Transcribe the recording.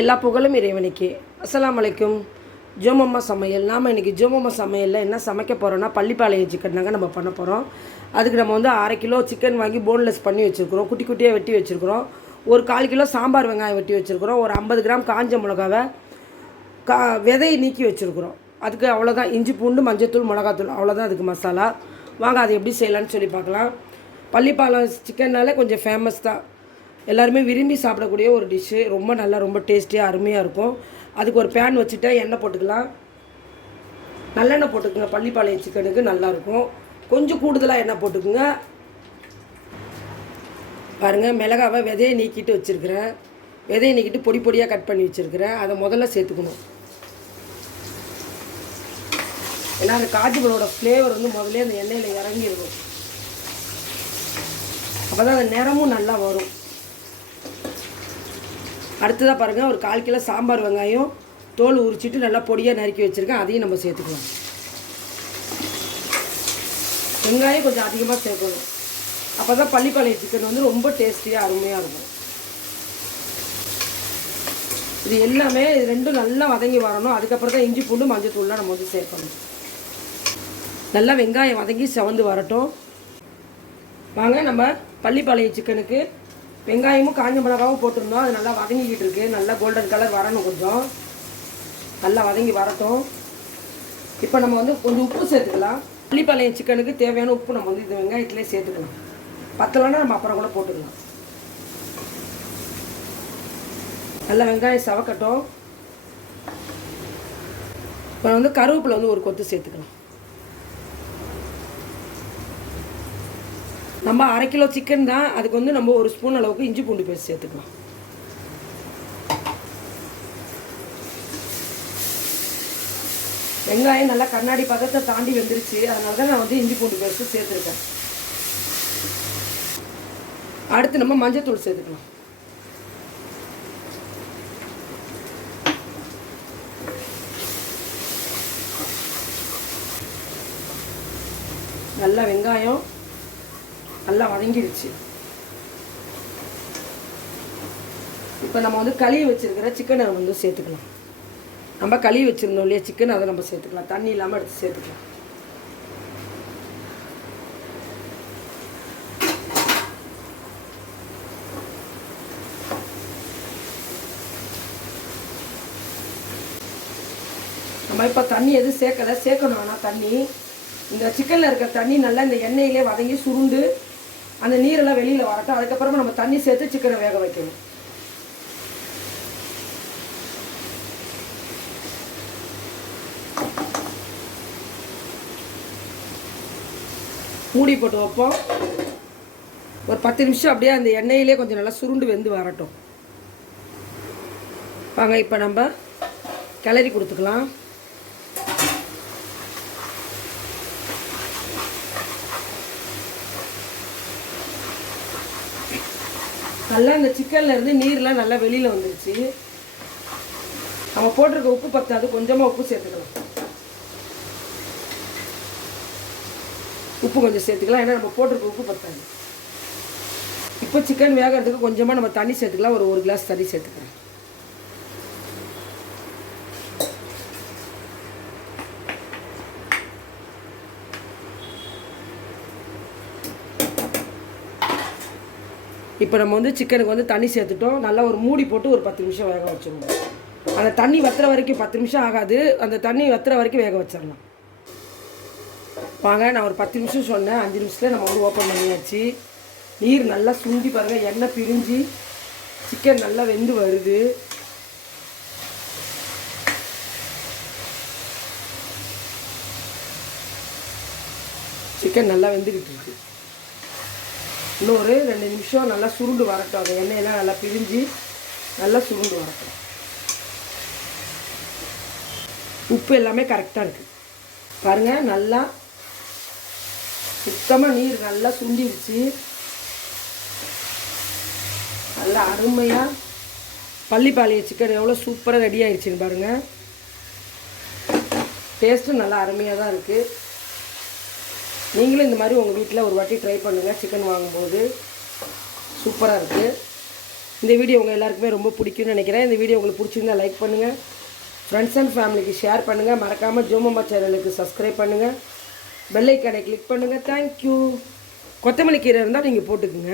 எல்லா புகழும் இறைவனுக்கே. அஸ்ஸலாமு அலைக்கும். ஜோமம்மா சமையல். நாம் இன்றைக்கி ஜோமம்மா சமையலில் என்ன சமைக்க போகிறோன்னா பள்ளிப்பாளையம் சிக்கன் தாங்க நம்ம பண்ண போகிறோம். அதுக்கு நம்ம வந்து 1/2 கிலோ சிக்கன் வாங்கி போன்லெஸ் பண்ணி வச்சுருக்குறோம். குட்டி குட்டியாக வெட்டி வச்சுருக்குறோம். ஒரு 1/4 கிலோ சாம்பார் வெங்காயம் வெட்டி வச்சுருக்குறோம். ஒரு 50 கிராம் காஞ்ச மிளகாவை விதையை நீக்கி வச்சுருக்குறோம். அதுக்கு அவ்வளோதான். இஞ்சி பூண்டு மஞ்சத்தூள் மிளகாத்தூள் அவ்வளோதான் அதுக்கு மசாலா. வாங்க அதை எப்படி செய்யலான்னு சொல்லி பார்க்கலாம். பள்ளிப்பாளையம் சிக்கன்னாலே கொஞ்சம் ஃபேமஸ் தான். எல்லாருமே விரும்பி சாப்பிடக்கூடிய ஒரு டிஷ்ஷு. ரொம்ப டேஸ்டியாக அருமையாக இருக்கும். அதுக்கு ஒரு பேன் வச்சுட்டா எண்ணெய் போட்டுக்கலாம். நல்லெண்ணெய் போட்டுக்குங்க. பள்ளிப்பாளையம் சிக்கனுக்கு நல்லாயிருக்கும். கொஞ்சம் கூடுதலாக எண்ணெய் போட்டுக்குங்க. பாருங்கள், மிளகாவை விதையை நீக்கிட்டு வச்சுருக்கிறேன். விதையை நீக்கிட்டு பொடி பொடியாக கட் பண்ணி வச்சுருக்கிறேன். அதை முதல்ல சேர்த்துக்கணும். ஏன்னா அந்த காஜுகளோட ஃப்ளேவர் வந்து முதல்ல அந்த எண்ணெயில் இறங்கிடும். அப்போ தான் அந்த நிறமும் நல்லா வரும். அடுத்ததாக பாருங்கள், ஒரு 1/4 கிலோ சாம்பார் வெங்காயம் தோல் உரிச்சிட்டு நல்லா பொடியாக நறுக்கி வச்சுருக்கேன். அதையும் நம்ம சேர்த்துக்கலாம். வெங்காயம் கொஞ்சம் அதிகமாக சேர்க்கணும். அப்போ தான் பள்ளிப்பாளையம் சிக்கன் வந்து ரொம்ப டேஸ்டியாக அருமையாக இருக்கும். இது எல்லாமே இது ரெண்டும் நல்லா வதங்கி வரணும். அதுக்கப்புறம் தான் இஞ்சி பூண்டு மஞ்சத்தூள்லாம் நம்ம வந்து சேர்க்கணும். நல்லா வெங்காயம் வதங்கி செவந்து வரட்டும். வாங்க, நம்ம பள்ளிப்பாளையம் சிக்கனுக்கு வெங்காயமும் காஞ்ச மிளகாவும் போட்டிருந்தோம். அது நல்லா வதங்கிக்கிட்டு இருக்குது. நல்லா கோல்டன் கலர் வரணும். கொஞ்சம் நல்லா வதங்கி வரட்டும். இப்போ நம்ம வந்து கொஞ்சம் உப்பு சேர்த்துக்கலாம். பள்ளிப்பாளையம் சிக்கனுக்கு தேவையான உப்பு நம்ம வந்து இந்த வெங்காயத்துலேயே சேர்த்துக்கலாம். பத்தலைன்னா நம்ம அப்புறம் கூட போட்டுக்கலாம். நல்லா வெங்காயம் சவக்கட்டும். இப்போ வந்து கருவேப்பிலை வந்து ஒரு கொத்து சேர்த்துக்கலாம். நம்ம 1/2 கிலோ சிக்கன் தான். அதுக்கு வந்து நம்ம 1 ஸ்பூன் அளவுக்கு இஞ்சி பூண்டு பேஸ்ட் சேர்த்துக்கலாம். வெங்காயம் நல்லா கண்ணாடி பதத்தை தாண்டி வந்துருச்சு. அதனால தான் நான் வந்து இஞ்சி பூண்டு பேஸ்ட்டு சேர்த்துருக்கேன். அடுத்து நம்ம மஞ்சத்தூள் சேர்த்துக்கலாம். நல்லா வெங்காயம் நல்லா வதங்கிடுச்சு. இப்போ நம்ம வந்து கழுவி வச்சுருக்கிற சிக்கனை வந்து சேர்த்துக்கலாம். நம்ம கழுவி வச்சுருந்தோம் இல்லையா சிக்கன், அதை நம்ம சேர்த்துக்கலாம். தண்ணி இல்லாமல் எடுத்து சேர்த்துக்கலாம். நம்ம இப்போ தண்ணி எதுவும் சேர்க்கணும். ஆனால் தண்ணி இந்த சிக்கனில் இருக்கிற தண்ணி நல்லா இந்த எண்ணெயிலே வதங்கி சுருண்டு அந்த நீரெல்லாம் வெளியில் வரட்டும். அதுக்கப்புறமா நம்ம தண்ணி சேர்த்து சிக்கனை வேக வைக்கணும். மூடி போட்டு வைப்போம். ஒரு 10 நிமிஷம் அப்படியே அந்த எண்ணெயிலே கொஞ்சம் நல்லா சுருண்டு வெந்து வரட்டும். வாங்க, இப்போ நம்ம கிளறி கொடுத்துக்கலாம். நல்லா இந்த சிக்கன்லேருந்து நீர்லாம் நல்லா வெளியில் வந்துருச்சு. நம்ம போட்டிருக்க உப்பு பத்தாது, கொஞ்சமாக உப்பு சேர்த்துக்கலாம். உப்பு கொஞ்சம் சேர்த்துக்கலாம், ஏன்னா நம்ம போட்டிருக்க உப்பு பத்தாது. இப்போ சிக்கன் வேகிறதுக்கு கொஞ்சமாக நம்ம தண்ணி சேர்த்துக்கலாம். ஒரு 1 கிளாஸ் தண்ணி சேர்த்துக்கலாம். இப்போ நம்ம வந்து சிக்கனுக்கு வந்து தண்ணி சேர்த்துட்டோம். நல்லா ஒரு மூடி போட்டு ஒரு 10 நிமிஷம் வேக வச்சிடணும். அந்த தண்ணி வத்துற வரைக்கும் 10 நிமிஷம் ஆகாது. அந்த தண்ணி வத்துற வரைக்கும் வேக வச்சிடலாம். வாங்க, நான் ஒரு 10 நிமிஷம் சொன்னேன். 5 நிமிஷத்தில் நம்ம வந்து ஓப்பன் பண்ணியாச்சு. நீர் நல்லா சுண்டி பாருங்கள், எண்ணெய் பிரிஞ்சு சிக்கன் நல்லா வெந்து வருது. சிக்கன் நல்லா வெந்துக்கிட்டு இருக்கு. இன்னும் ஒரு 2 நிமிஷம் நல்லா சுருண்டு வரட்டும். அந்த எண்ணெயெல்லாம் நல்லா பிரிஞ்சு நல்லா சுருண்டு வரட்டும். உப்பு எல்லாமே கரெக்டாக இருக்குது பாருங்கள். நல்லா சுத்தமாக நீர் நல்லா சுண்டிடுச்சு. நல்லா அருமையாக பள்ளிப்பாளையம் சிக்கன் எவ்வளோ சூப்பராக ரெடி ஆகிடுச்சின்னு பாருங்கள். டேஸ்ட்டும் நல்லா அருமையாக தான் இருக்குது. நீங்களும் இந்த மாதிரி உங்கள் வீட்டில் ஒரு வாட்டி ட்ரை பண்ணுங்கள். சிக்கன் வாங்கும்போது சூப்பராக இருக்குது. இந்த வீடியோ உங்கள் எல்லாருக்குமே ரொம்ப பிடிக்கும்னு நினைக்கிறேன். இந்த வீடியோ உங்களுக்கு பிடிச்சிருந்தா லைக் பண்ணுங்கள், ஃப்ரெண்ட்ஸ் அண்ட் ஃபேமிலிக்கு ஷேர் பண்ணுங்கள், மறக்காமல் ஜோமம்மா சேனலுக்கு சப்ஸ்கிரைப் பண்ணுங்கள், பெல் ஐக்கானை கிளிக் பண்ணுங்கள். தேங்க்யூ. கொத்தமல்லி கீரை இருந்தால் நீங்கள் போட்டுக்குங்க.